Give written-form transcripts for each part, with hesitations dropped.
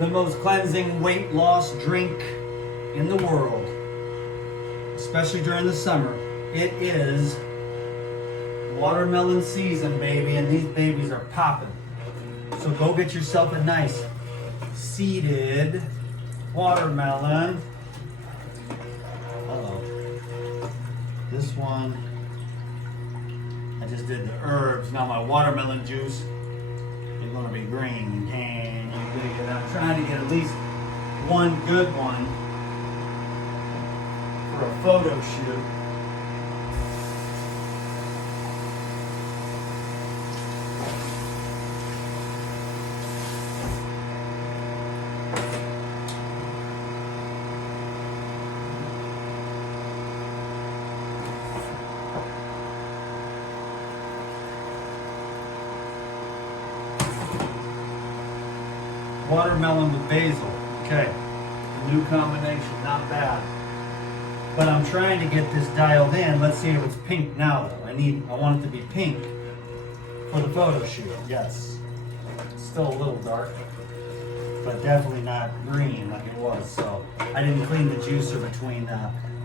the most cleansing weight loss drink in the world, especially during the summer. It is watermelon season, baby, and these babies are popping. So go get yourself a nice seeded watermelon. This one, I just did the herbs. Now my watermelon juice is gonna be green. And I'm trying to get at least one good one for a photo shoot. Watermelon with basil. Okay, a new combination, not bad. But I'm trying to get this dialed in. Let's see if it's pink now though. I want it to be pink for the photo shoot. Yes. It's still a little dark, but definitely not green like it was. So I didn't clean the juicer between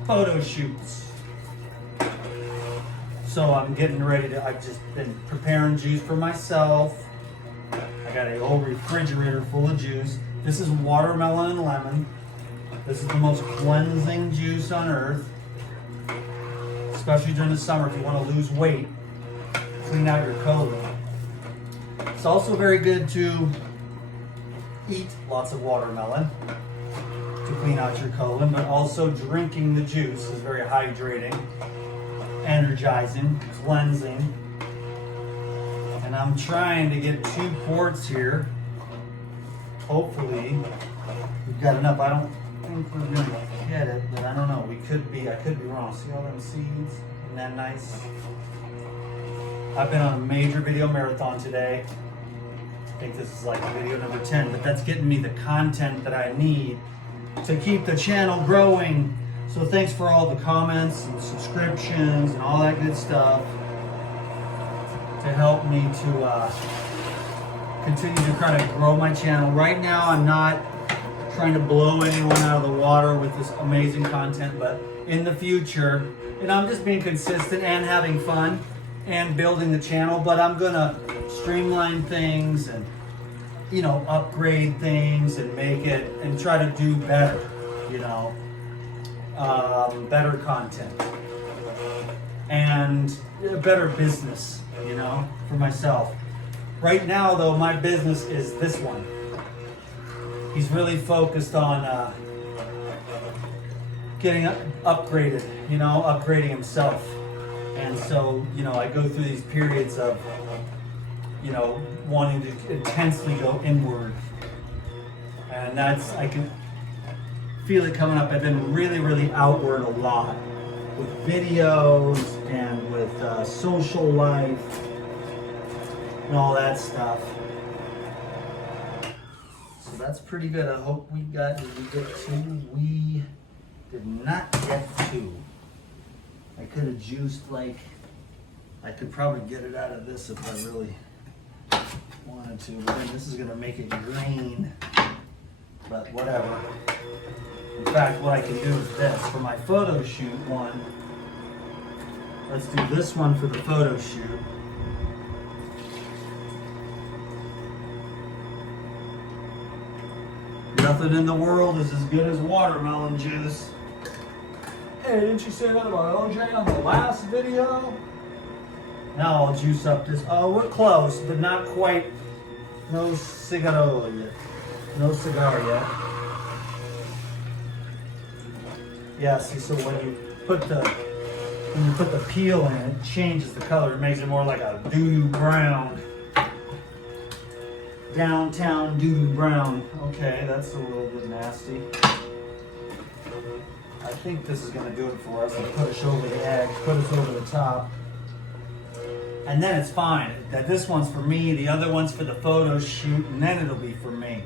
photo shoots. So I'm getting ready to, I've just been preparing juice for myself. I got a whole refrigerator full of juice. This is watermelon and lemon. This is the most cleansing juice on earth, especially during the summer if you want to lose weight, clean out your colon. It's also very good to eat lots of watermelon to clean out your colon, but also drinking the juice is very hydrating, energizing, cleansing. And I'm trying to get 2 quarts here. Hopefully, we've got enough. I don't think we're gonna get it, but I don't know. I could be wrong. See all them seeds? Isn't that nice? I've been on a major video marathon today. I think this is like video number 10, but that's getting me the content that I need to keep the channel growing. So thanks for all the comments and subscriptions and all that good stuff to help me to continue to try to grow my channel. Right now, I'm not trying to blow anyone out of the water with this amazing content, but in the future, and I'm just being consistent and having fun and building the channel, but I'm gonna streamline things and, you know, upgrade things and make it and try to do better, you know, better content and better business, you know, for myself. Right now, though, my business is this one. He's really focused on getting upgraded, you know, upgrading himself. And so, you know, I go through these periods of, you know, wanting to intensely go inward. And that's, I can feel it coming up. I've been really, really outward a lot with videos and with social life and all that stuff. So that's pretty good. I hope we got, did we get 2? We did not get 2. I could have juiced like, I could probably get it out of this if I really wanted to, but then this is gonna make it green, but whatever. In fact, what I can do is this, for my photo shoot one, let's do this one for the photo shoot. Nothing in the world is as good as watermelon juice. Hey, didn't you say that about OJ on the last video? Now I'll juice up this. Oh, we're close, but not quite. No cigarillo yet. No cigar yet. Yeah, see, so when you put the peel in, it changes the color. It makes it more like a doo-doo brown. Downtown doo-doo brown. Okay, that's a little bit nasty. I think this is gonna do it for us. I'll push over the edge, put us over the top. And then it's fine. That this one's for me, the other one's for the photo shoot, and then it'll be for me.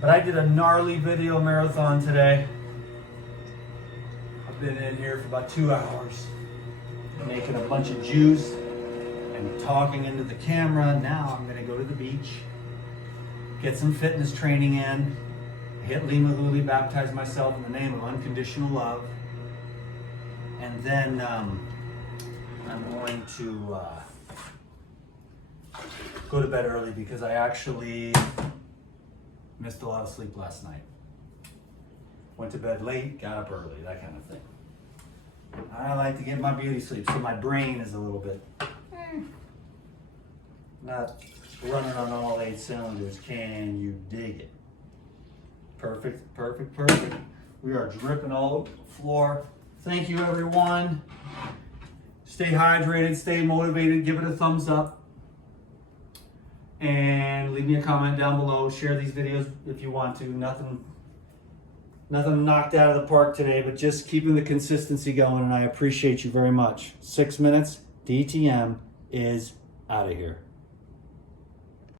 But I did a gnarly video marathon today. I've been in here for about 2 hours, making a bunch of juice and talking into the camera. Now I'm gonna go to the beach, get some fitness training in, hit Lima Huli, baptize myself in the name of unconditional love. And then I'm going to go to bed early because I actually missed a lot of sleep last night. Went to bed late, got up early, that kind of thing. I like to get my beauty sleep, so my brain is a little bit not running on all 8 cylinders. Can you dig it? Perfect, perfect, perfect. We are dripping all over the floor. Thank you, everyone. Stay hydrated, stay motivated, give it a thumbs up. And leave me a comment down below. Share these videos if you want to. Nothing knocked out of the park today, but just keeping the consistency going, and I appreciate you very much. 6 minutes, DTM is out of here.